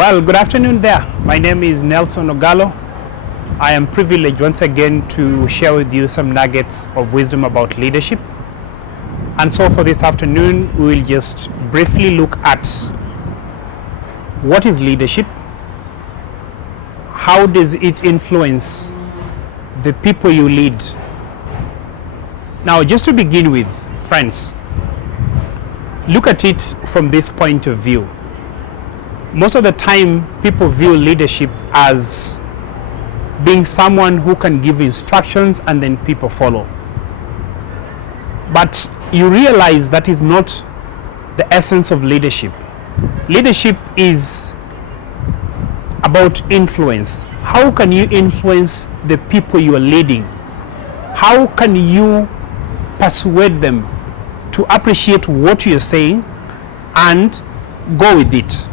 Well, good afternoon there. My name is Nelson Ogalo. I am privileged once again to share with you some nuggets of wisdom about leadership. And so for this afternoon, we will just briefly look at what is leadership, how does it influence the people you lead. Now, just to begin with, friends, look at it from this point of view. Most of the time, people view leadership as being someone who can give instructions and then people follow. But you realize that is not the essence of leadership. Leadership is about influence. How can you influence the people you are leading? How can you persuade them to appreciate what you're saying and go with it?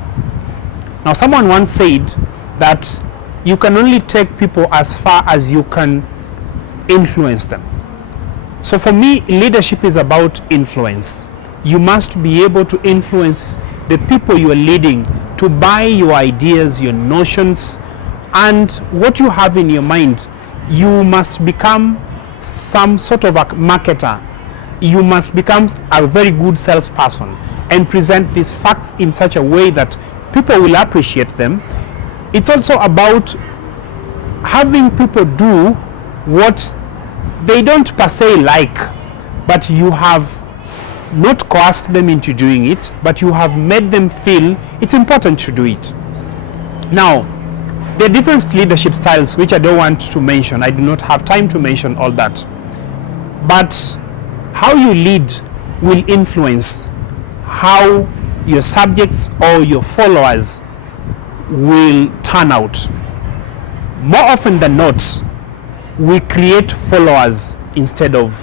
Now, someone once said that you can only take people as far as you can influence them. So for me, leadership is about influence. You must be able to influence the people you are leading to buy your ideas, your notions, and what you have in your mind. You must become some sort of a marketer. You must become a very good salesperson and present these facts in such a way that people will appreciate them. It's also about having people do what they don't per se like, but you have not coerced them into doing it, but you have made them feel it's important to do it. Now, there are different leadership styles which I don't want to mention. I do not have time to mention all that. But how you lead will influence how your subjects or your followers will turn out. More often than not, we create followers instead of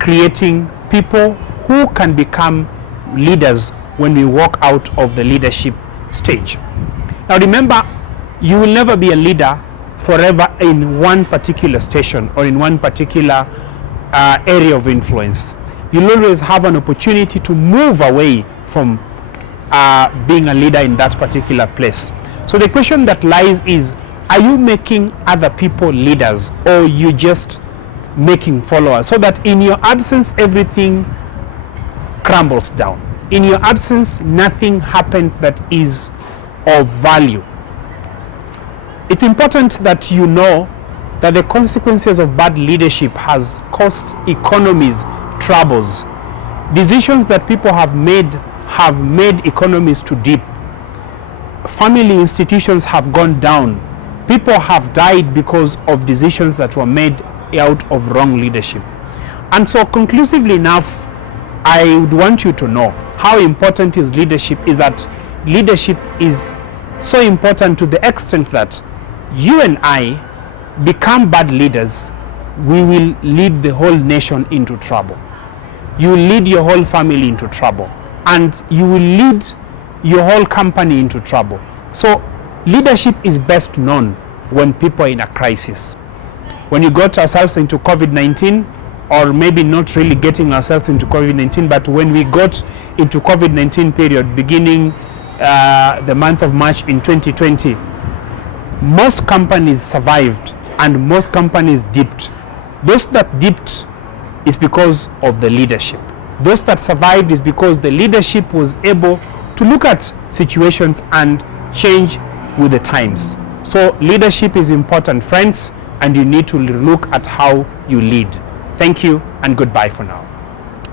creating people who can become leaders when we walk out of the leadership stage. Now remember, you will never be a leader forever in one particular station or in one particular area of influence. You'll always have an opportunity to move away from being a leader in that particular place. So the question that lies is, are you making other people leaders, or you just making followers, so that in your absence everything crumbles down? In your absence nothing happens that is of value. It's important that you know that the consequences of bad leadership has cost economies troubles. Decisions that people have made economies to dip. Family institutions have gone down. People have died because of decisions that were made out of wrong leadership. And so conclusively enough, I would want you to know how important is leadership, is that leadership is so important to the extent that you and I become bad leaders, we will lead the whole nation into trouble. You will lead your whole family into trouble, and you will lead your whole company into trouble. So leadership is best known when people are in a crisis. When you got ourselves into COVID-19, or maybe not really getting ourselves into COVID-19, but when we got into COVID-19 period, beginning the month of March in 2020, most companies survived and most companies dipped. Those that dipped is because of the leadership. Those that survived is because the leadership was able to look at situations and change with the times. So leadership is important, friends, and you need to look at how you lead. Thank you and goodbye for now.